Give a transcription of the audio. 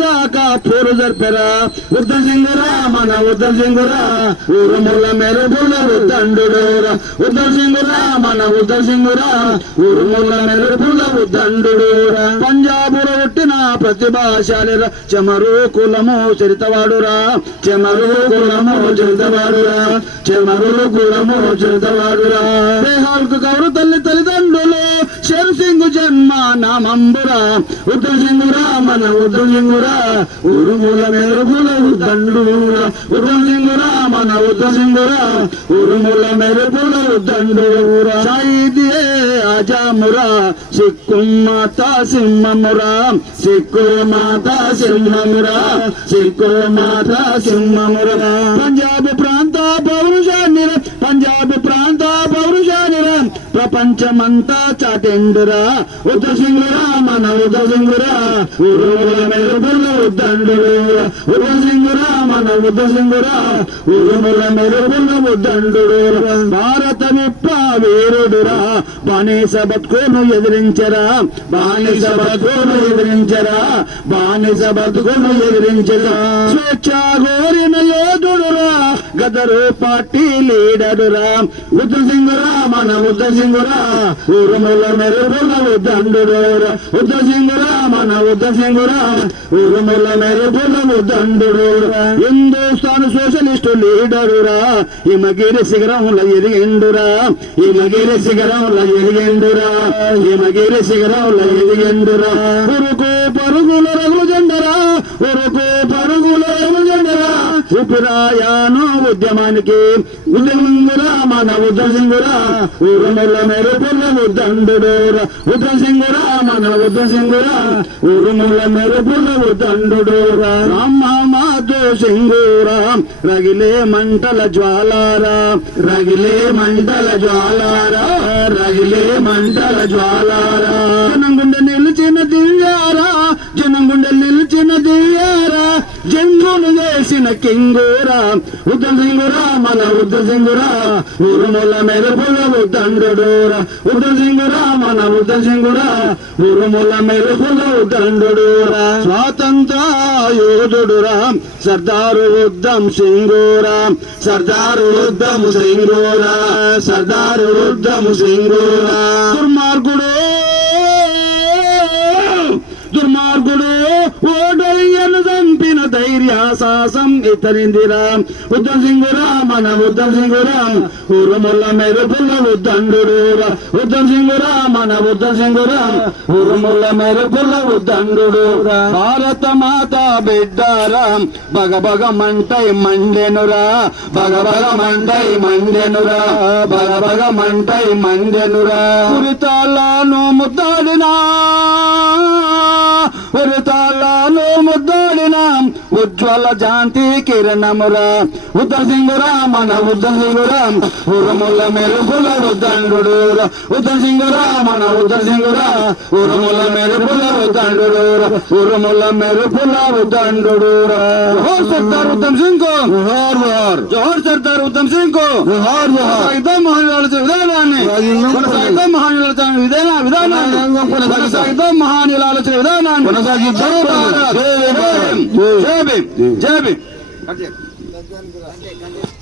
దాకా పోరు జరిపెరా ఉద్దం సింగురా మన ఉద్దం సింగురా ఊరుముల మెరుపుల ఉద్దండురా ఉద్దం సింగురా మన ఉద్దం సింగురా ఊరుముల మెరుపుల ఉద్దండురా పంజాబులో పుట్టిన ప్రతిభాశాలిరా చెమరు కులము చరితవాడురా చెమరు కులము చరితవాడురా చెమరు కులము చరితవాడురా బేహాల్కు కౌరు తల్లిదండ్రులు షేర్ సింగ్ జన్మ నామంబురా ఉద్దం సింగురా మన ఉద్దం సింగురా ఊరుముల మెరుపుల ఉద్దండురా ఉద్దం సింగురా మన ఉద్దం సింగురా ఊరుముల మెరుపుల ఉద్దండురా సాయిదియే ఆజామురా సిక్కు మాతా సింహమురా సిక్కు మాతా సింహమురా సిక్కు మాతా సింహమురా పంజాబ్ ప్రాంత పౌరుషానిరా పంజాబ్ ప్రాంత పౌరుషానిరా ప్రపంచమంతా చాటెండురా ఉద్దం సింగురా మన ఉద్దం సింగురా ఊరుముల మెరుపుల ఉద్దండురా ఉద్దం సింగురా మన ఉద్దం సింగురా ఊరుముల మెరుపుల ఉద్దండురా భారత విప్లవ వీరుడురా బానిస బతుకును ఎదిరించరా బానిస బతుకును ఎదిరించరా బానిస బతుకును ఎదిరించరా స్వేచ్ఛ కోరిన యోధుడురా గదరు పార్టీ లీడరురా ఉద్దం సింగురా మన ఉద్దం సింగురా ఊరుముల మెరుపుల ఉద్దండురా ఉద్దం సింగురా మన ఉద్దం సింగురా ఊరుముల మెరుపుల ఉద్దండురా హిందుస్థాన్ సోషలిస్టు లీడరురా హిమగిరి శిఖరంలో ఎదిగిండురా హిమగిరి శిఖరంలో ఎదిగిండురా హిమగిరి శిఖరంలో ఎదిగిండురా ఉరుకు పరుగుల రగులు జెండరా ఉరుకు పరుగుల రగులు జెండరా ఉపిరాయాను ఉద్యమానికి ఉద్దం సింగురా మన ఉద్దం సింగురా ఊరుముల మెరుపుల ఉద్దండురా ఉద్దం సింగురా మన ఉద్దం సింగురా ఊరుముల మెరుపుల ఉద్దండురా రామామాధో సింగురా రగిలే మంటల జ్వాలారా రగిలే మంటల జ్వాలారా రగిలే మంటల జ్వాలారా జనం గుండె నిలిచిన దివ్యారా జనం గుండె నిలిచిన దివ్యారా జంగును చేసిన కింగురా ఉద్దం సింగురా మన ఉద్దం సింగురా ఊరుముల మెరుపుల ఉద్దండురా ఉద్దం సింగురా మన ఉద్దం సింగురా ఊరుముల మెరుపుల ఉద్దండురా స్వాతంత్ర యోధుడురా సర్దారు ఉద్దం సింగురా సర్దారు ఉద్దం సింగురా సర్దారు ఉద్దం సింగురా దుర్మార్గుడు దుర్మార్గుడు ఓడయ్యను చంపిన ధైర్య సాహసం ఇతరిందిరా ఉద్దం సింగురా మన ఉద్దం సింగురా ఊరుముల మెరుపుల ఉద్దండురా ఉద్దం సింగురా మన ఉద్దం సింగురా ఊరుముల మెరుపుల ఉద్దండురా భారత మాత బిడ్డారా బగబగ మంటై మండెనురా బగబగ మంటై మండెనురా బగబగ మంటై మండెనురా ఉరితాలను ముద్దాడినా ఉరితాలను ముద్దాడినా ఉజ్వల జాంతి కిరణమురా ఉద్దం సింగురా మన ఉద్దం సింగురా ఊరుముల మెరుపుల ఉద్దండురా ఉద్దం సింగురా మన ఉద్దం సింగురా ఊరుముల మెరుపుల ఉద్దండురా ఊరుముల మెరుపుల ఉద్దండురా జోహార్ సర్దార్ ఉద్దం సింగ్ కో జోహార్ జోహార్ జోహార్ సర్దార్ ఉద్దం సింగ్ కో జోహార్ జోహార్ కొనసాగిద్దాం మహానీయుల విధానాన్ని కొనసాగిద్దాం మహానీయుల విధానాన్ని కొనసాగిద్దాం మహానీయుల ఆలోచన విధానాన్ని కొనసాగిద్దాం జై భీమ్ జై భీమ్ జై భీమ్